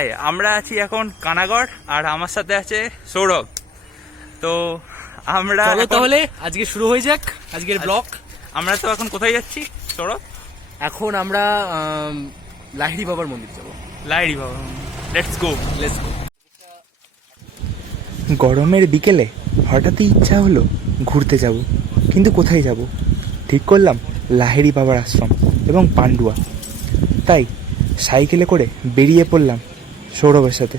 High আমরা আছি এখন কানাগড় আর আমার সাথে আছে সৌরভ। তো আমরা তাহলে আজকে শুরু হয়ে যাক আজকের ব্লগ। আমরা তো এখন কোথায় যাচ্ছি সৌরভ? এখন আমরা আম, লাহিড়ি বাবার মন্দির যাব। লাইরি বাবা লেটস গো লেটস গো গরমের বিকেলে হঠাৎই ইচ্ছা হলো ঘুরতে যাব কিন্তু কোথায় যাব? ঠিক করলাম লাহেরি বাবার আশ্রম এবং পান্ডুয়া। তাই সাইকেলে করে বেরিয়ে পড়লাম সৌরভের সাথে।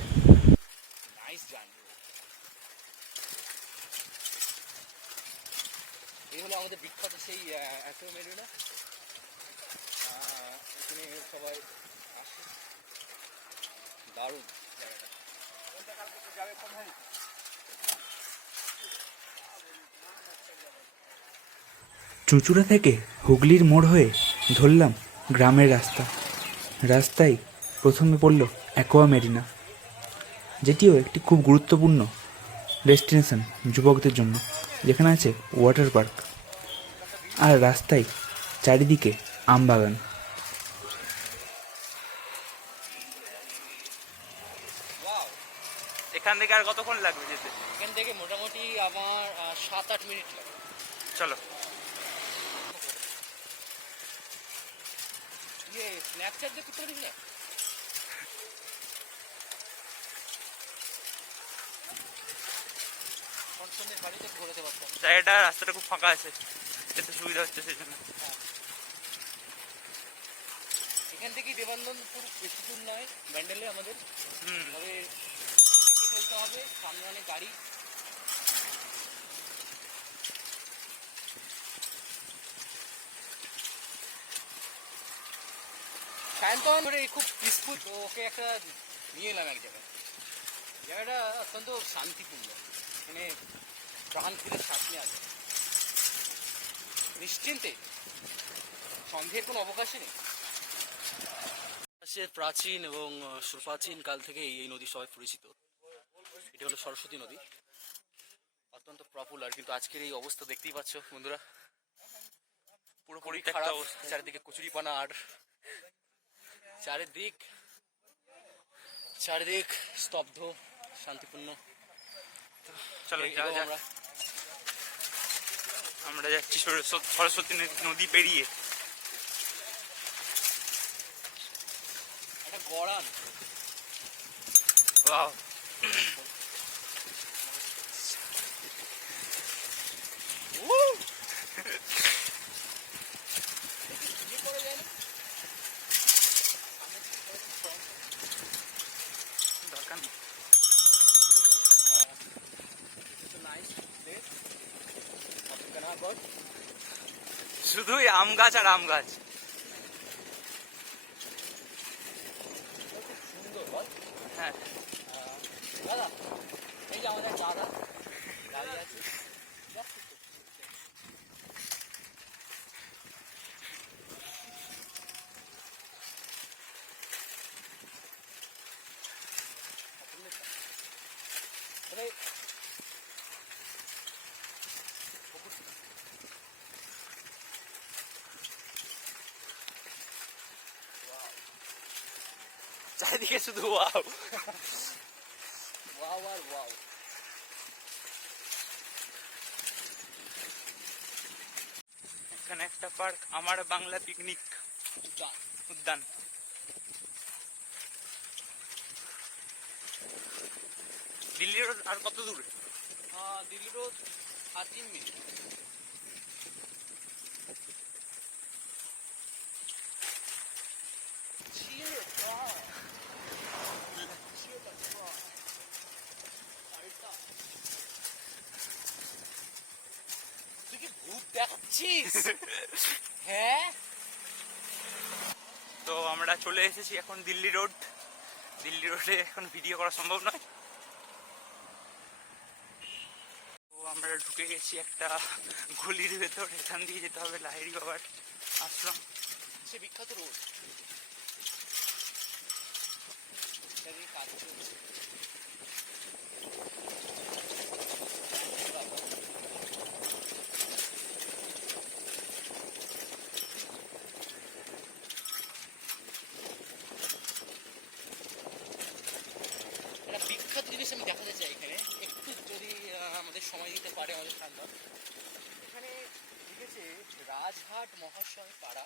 দারুণ চুঁচুড়া থেকে হুগলির মোড় হয়ে ধরলাম গ্রামের রাস্তা। রাস্তায় প্রথমে পড়ল অ্যাকোয়া মেরিনা যেটিও একটি খুব গুরুত্বপূর্ণ ডেস্টিনেশন যুবকদের জন্য যেখানে আছে ওয়াটার পার্ক আর রাস্তায় চারিদিকে আম বাগান। এখান থেকে আর কতক্ষণ লাগবে যেতে? এখান থেকে মোটামুটি আমার সাত আট মিনিট লাগে চলো। ইয়ে স্ন্যাপচ্যাট দিয়ে করতে পারিস না? জায়গাটা রাস্তাটা খুব ফাঁকা আছে যেতে সুবিধা হচ্ছে সেই জন্য এখান থেকে দেবানন্দপুর বেশি দূর নয় ব্যান্ডেলে আমাদের। তবে দেখে চলতে হবে সামনে অনেক গাড়ি। সায়ন্তন ধরে খুব পিসফুল ওকে একটা নিয়ে এলাম এক জায়গায়। জায়গাটা অত্যন্ত শান্তিপূর্ণ। মানে প্রাণ খুলে শ্বাস নেওয়া যায়। নিশ্চিন্তে। সন্দেহের কোনো অবকাশই নেই। প্রাচীন এবং সুপ্রাচীন কাল থেকে এই নদী সবাই পরিচিত। এটা হলো সরস্বতী নদী। অত্যন্ত পপুলার কিন্তু আজকের এই অবস্থা দেখতেই পাচ্ছ বন্ধুরা। পুরোপুরি অবস্থা। চারিদিকে কচুরিপানা আর চারিদিক চারিদিক স্তব্ধ শান্তিপূর্ণ। চলো। আমরা। যাচ্ছি সরস্বতী নদী- পেরিয়ে। গড়ান। শুধুই আম গাছ আর আম গাছ। হ্যাঁ। দাদা এই যে আমাদের দাদা দাঁড়িয়ে চারিদিকে শুধু ওয়াও ওয়াও আর ওয়াও এখানে একটা পার্ক আমার বাংলা পিকনিক। উদ্যান। দিল্লি রোড আর কত দূর? দিল্লি রোড আর তিন মিনিট। দেখাচ্ছিস হ্যাঁ? তো আমরা চলে এসেছি এখন দিল্লি রোড। দিল্লি রোডে এখন ভিডিও করা সম্ভব নয়। তো আমরা ঢুকে গেছি একটা গলির ভেতর। এখান দিয়ে যেতে হবে লাহিড়ি বাবার আশ্রম। সে বিখ্যাত রোড। কাজ চলছে আমাদের সময় দিতে পারে আমাদের ঠান্ডা এখানে লিখেছে রাজহাট মহাশয় পাড়া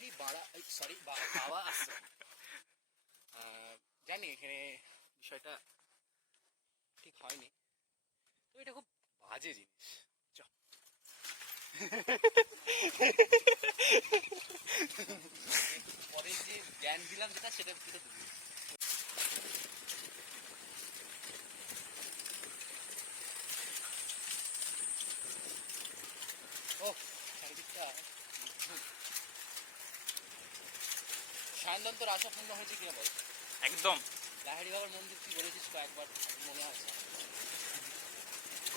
লাহিড়ি বাড়া সরি পাওয়া আশ্রম জানি এখানে বিষয়টা ঠিক হয়নি। তো এটা খুব বাজে জিনিস। চ। পরে যে জ্ঞান দিলাম যেটা, সেটা ভিতরে তোর আশা পূর্ণ হয়েছে কিনা বল। একদম। লাহারি বাবার মন্দির তুই বলেছিস কয়েকবার মনে আছে।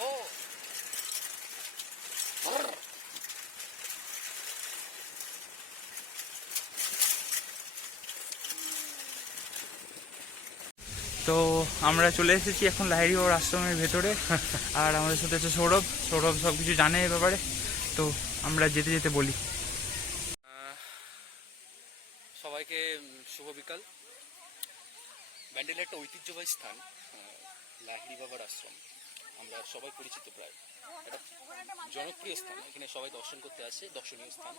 ও তো আমরা চলে এসেছি এখন লাহিড়ি বাবার আশ্রমের ভেতরে। আর আমাদের সাথে আছে সৌরভ। সৌরভ সব কিছু জানে এ ব্যাপারে। তো আমরা যেতে যেতে বলি। স্থান লাহিড়ি বাবার আশ্রম। আমরা সবাই পরিচিত প্রায়। একটা জনপ্রিয় স্থান এখানে সবাই দর্শন করতে আসে দর্শনীয় স্থান।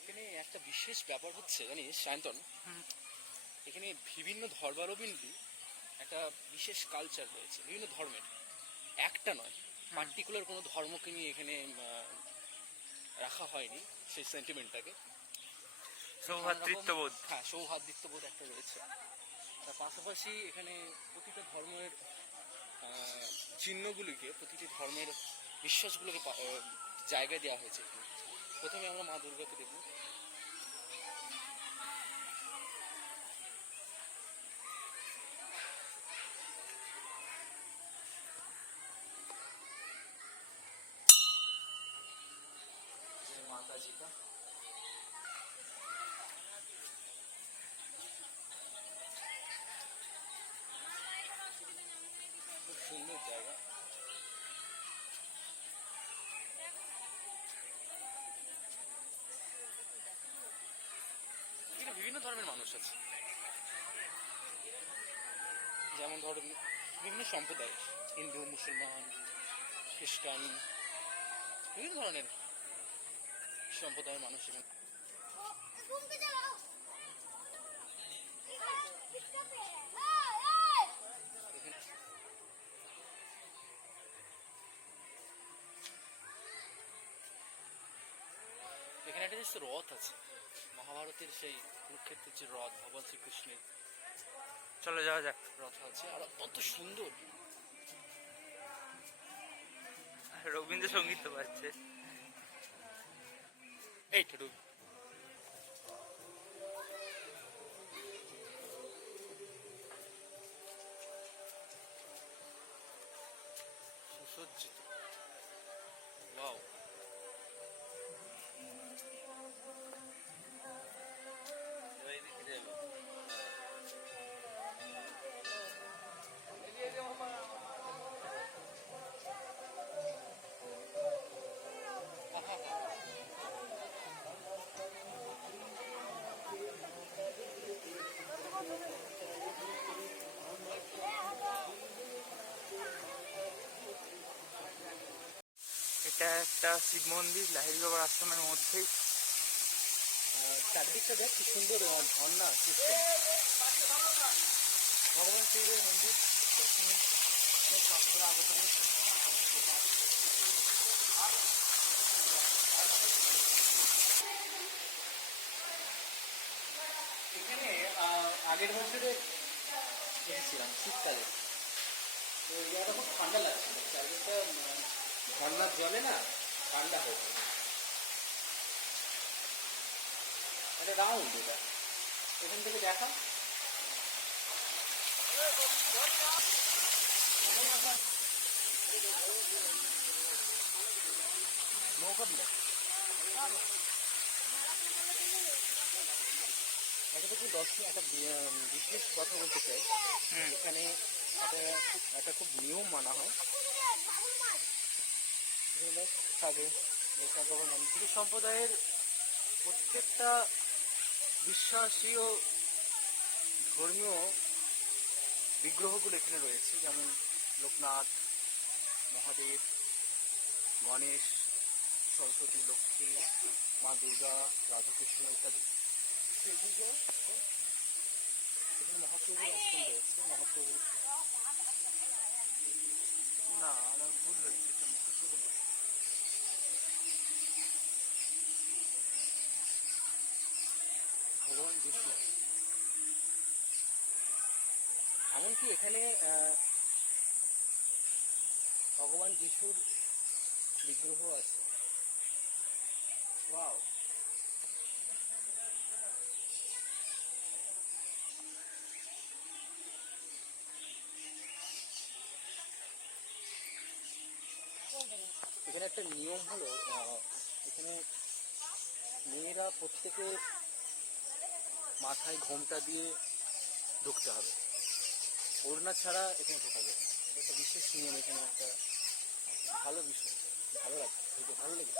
এখানে একটা বিশেষ ব্যাপার হচ্ছে জানিস সায়ন্তন? এখানে বিভিন্ন ধর্মাবলম্বী একটা বিশেষ কালচার রয়েছে বিভিন্ন ধর্মের। একটা নয় পার্টিকুলার কোনো ধর্মকে নিয়ে এখানে রাখা হয়নি সেই সেন্টিমেন্টটাকে সৌভাতৃত্ববোধ হ্যাঁ সৌহার্দিত্ববোধ একটা রয়েছে। তার পাশাপাশি এখানে প্রতিটা ধর্মের চিহ্নগুলিকে, প্রতিটি ধর্মের বিশ্বাসগুলোকে জায়গা দেওয়া হয়েছে। প্রথমে আমরা মা দুর্গাকে দেখব মাতাজি আছে যেমন ধরুন, বিভিন্ন সম্প্রদায় হিন্দু, মুসলমান, খ্রিস্টান, বিভিন্ন ধরনের সম্প্রদায়ের মানুষ এখানে। এখানে একটা রথ আছে। মহাভারতের সেই কুরুক্ষেত্রের যে রথ ভগবান শ্রীকৃষ্ণের চলে যাওয়া যাক। রথ আছে আর অত সুন্দর। রবীন্দ্রসঙ্গীত তো পাচ্ছে এইটা ঢুক এটা একটা শিব মন্দির, লাহিড়ি বাবার আশ্রমের মধ্যেই। চারদিকটা দেখ কি সুন্দর ঝর্ণা ভগবান শিবের মন্দির দর্শনে অনেক ভক্তরা আগত হয়েছে। এখানে আগের বছরে এসেছিলাম শীতকালে। তো খুব ঠান্ডা লাগছিল। চারদিকটা ঝর্ণার জলে না ঠান্ডা হয়েছে এটা রাউন্ড এটা। এখান থেকে দেখা নৌকা দিলে? একটা খুব দর্শন একটা বিশেষ কথা বলতে চাই। এখানে একটা খুব একটা খুব নিয়ম মানা হয়। থাকে হিন্দু সম্প্রদায়ের প্রত্যেকটা বিশ্বাসী ও ধর্মীয় বিগ্রহগুলো এখানে রয়েছে, যেমন লোকনাথ, মহাদেব, গণেশ, সরস্বতী, লক্ষ্মী, মা দুর্গা, রাধাকৃষ্ণ ইত্যাদি। সেগুলো এখানে মহাপ্রভুর আশ্রম রয়েছে। মহাপ্রভু না, আমার ভুল হয়েছে, এটা মহাপ্রভু না ভগবান বিষ্ণু। এমনকি এখানে ভগবান যিশুর বিগ্রহ আছে। ওয়াও। এখানে একটা নিয়ম হলো এখানে মেয়েরা প্রত্যেকে মাথায় ঘোমটা দিয়ে ঢুকতে হবে। ওড়না ছাড়া এখানে ঢোকা যাবে একটা বিশেষ নিয়ম, এখানে একটা ভালো বিষয়। ভালো লাগে ভালো লেগে